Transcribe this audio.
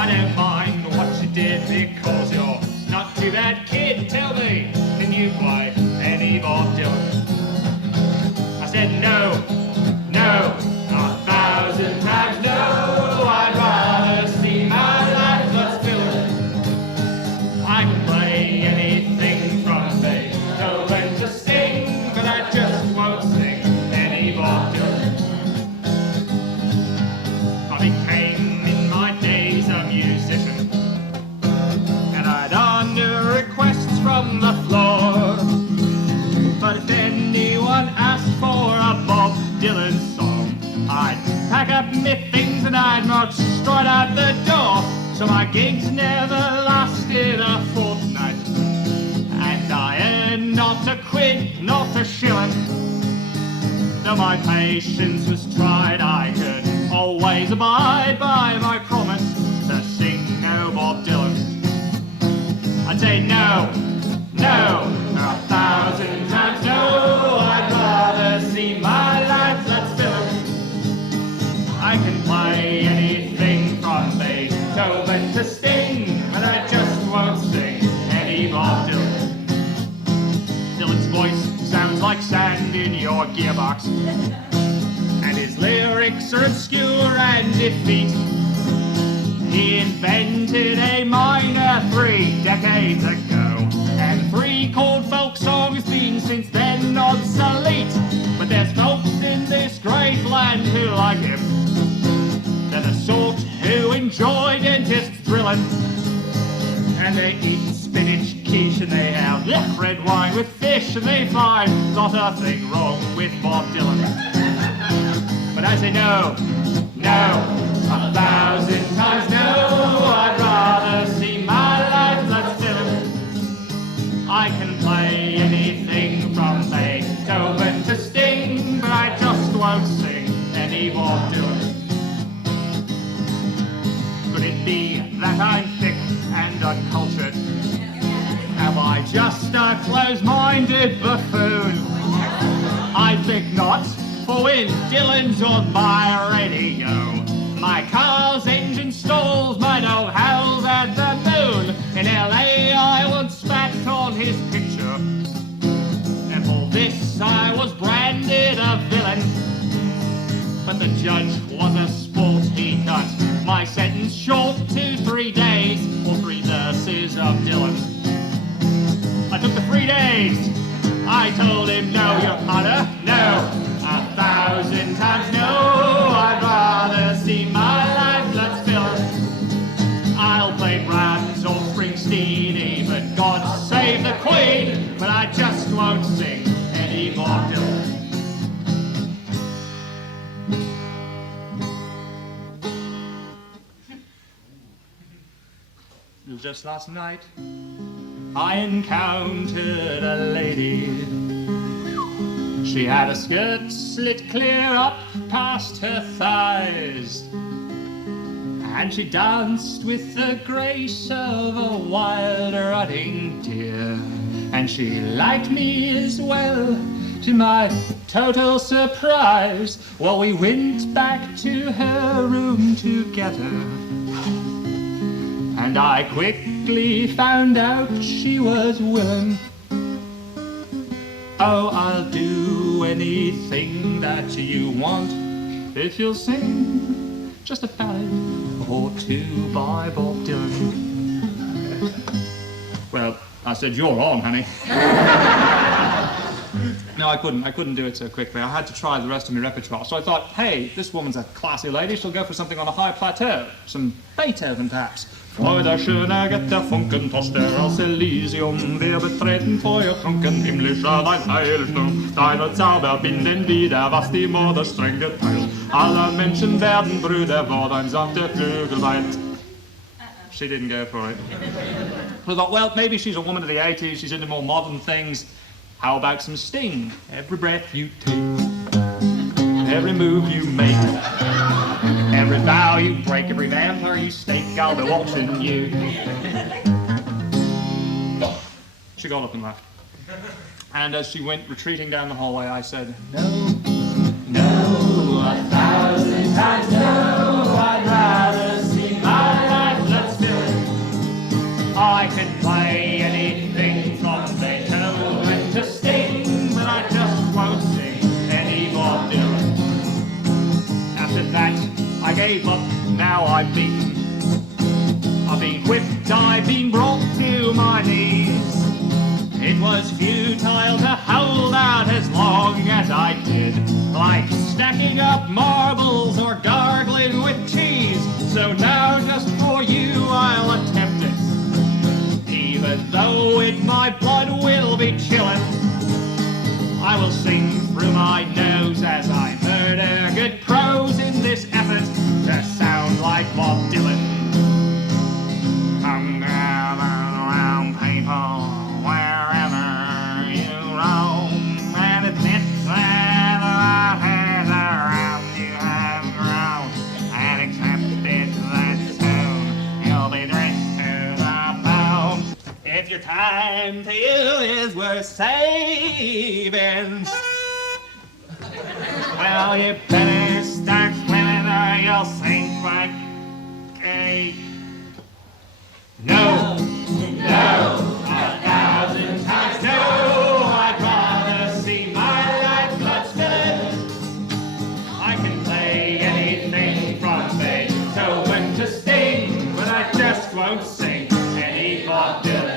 I don't mind what you did because you're not too bad, kid. Tell me, can you play any Bob Dylan? I said no, no, 1,000 times no. I'd rather see my life less fill. I can play anything from Beethoven to Sting, but I just won't sing any Bob Dylan. I became in my days a musician, and I'd honor requests from the floor. But if anyone asked for a Bob Dylan song, I'd pack up my things and I'd march straight out the door. So my gigs never lasted a fortnight, and I earned not a quid, not a shilling. Though my patience was tried, I could always abide by my promise to sing no Bob Dylan. I'd say no, no, 1,000 times no. I'd rather see my life let's fill it. I can play anything from Beethoven to Sting, but I just won't sing any Bob Dylan. Dylan's voice sounds like sand in your gearbox, and his lyrics are obscure and effete. He invented A minor 3 decades ago, and 3 chord folk songs been since then obsolete. But there's folks in this great land who like him. They're the sort who enjoy dentist drilling, and they eat spinach quiche and they have red wine with fish, and they find not a thing wrong with Bob Dylan. But I say no, no, 1,000 times no. I'd rather see my life let's fill it. I can play anything from Beethoven to Sting, but I just won't sing any Bob Dylan. Could it be that I'm thick and uncultured? Am I just a close-minded buffoon? I think not, for when Dylan's on my radio, my car's engine stalls, my dog howls at the moon. In LA I once spat on his picture, and for this I was branded a villain. But the judge was a sport, he cut my sentence short to 3 days or 3 verses of Dylan. I took the 3 days. I told him no, Your Honor, no, 1,000 times no. I'd rather see my life let's fill it. I'll play Brahms or Springsteen, even God Save the Queen, but I just won't sing any Bob Dylan. Just last night I encountered a lady. She had a skirt slit clear up past her thighs, and she danced with the grace of a wild rutting deer. And she liked me as well, to my total surprise. Well, we went back to her room together, and I quickly found out she was willing. Oh, I'll do anything that you want if you'll sing just a ballad or 2 by Bob Dylan. Well, I said, you're on, honey. No, I couldn't do it so quickly. I had to try the rest of my repertoire. So I thought, hey, this woman's a classy lady. She'll go for something on a high plateau. Some Beethoven, perhaps. Freude schöner geht der Funken, Tochter aus Elysium. Wir betreten Feuertrunken, himmlischer dein Heilsturm. Deine Zauber binden wieder, was die Morde streng geteilt. Alle Menschen werden Brüder, wo dein sanfter Flügel weint. She didn't go for it. So I thought, well, maybe she's a woman of the 80s, she's into more modern things. How about some Sting? Every breath you take, every move you make, every vow you break, every vampire you stake, I'll be watching you. She got up and left. And as she went retreating down the hallway, I said, no, no, 1,000 times no, I'd rather see my life I've been. I've been whipped, I've been brought to my knees. It was futile to hold out as long as I did, like stacking up marbles or gargling with cheese. So now just for you I'll attempt it, even though in my blood will be chillin'. I will sing through my nose as I murder good prose in this effort to sound like Bob Dylan. Come around, people, wherever you roam, and admit that our hairs around you have grown, and accepted that soon you'll be dressed to the bone. If your time to you is worth saving, well, you better start swimming or you'll sink like a... No, no, 1,000 times no. I'd rather see my lifeblood spilling. I can play anything from Beethoven to Sting, but I just won't sing any Bob Dylan.